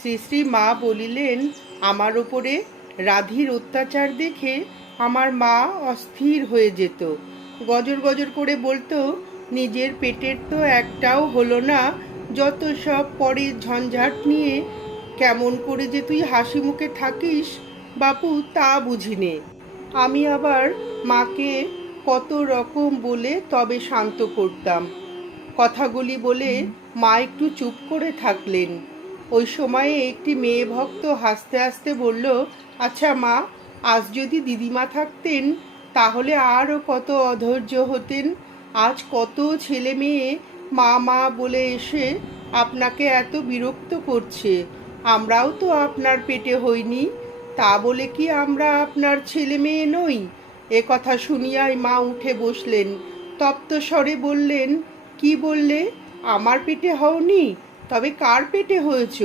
শ্রী শ্রী মা বলিলেন, আমার ওপরে রাধির অত্যাচার দেখে আমার মা অস্থির হয়ে যেত। গজর গজর করে বলতো, নিজের পেটের তো একটাও হলো না, যত সব পরের ঝঞ্ঝাট নিয়ে কেমন করে যে তুই হাসি মুখে থাকিস বাপু তা বুঝিনে। আমি আবার মাকে কত রকম বলে তবে শান্ত করতাম। কথাগুলি বলে মা একটু চুপ করে থাকলেন। ওই সময়ে একটি মেয়ে ভক্ত হাসতে হাসতে বলল, আচ্ছা মা, আজ যদি দিদিমা থাকতেন তাহলে আরও কত অধৈর্য হতেন। আজ কত ছেলে মেয়ে মা মা বলে এসে আপনাকে এত বিরক্ত করছে। আমরাও তো আপনার পেটে হইনি, তা বলে কি আমরা আপনার ছেলে মেয়ে নই? এ কথা শুনিয়াই মা উঠে বসলেন। তপ্ত স্বরে বললেন, কি বললে? আমার পেটে হওনি? তবে কার পেটে হয়েছ?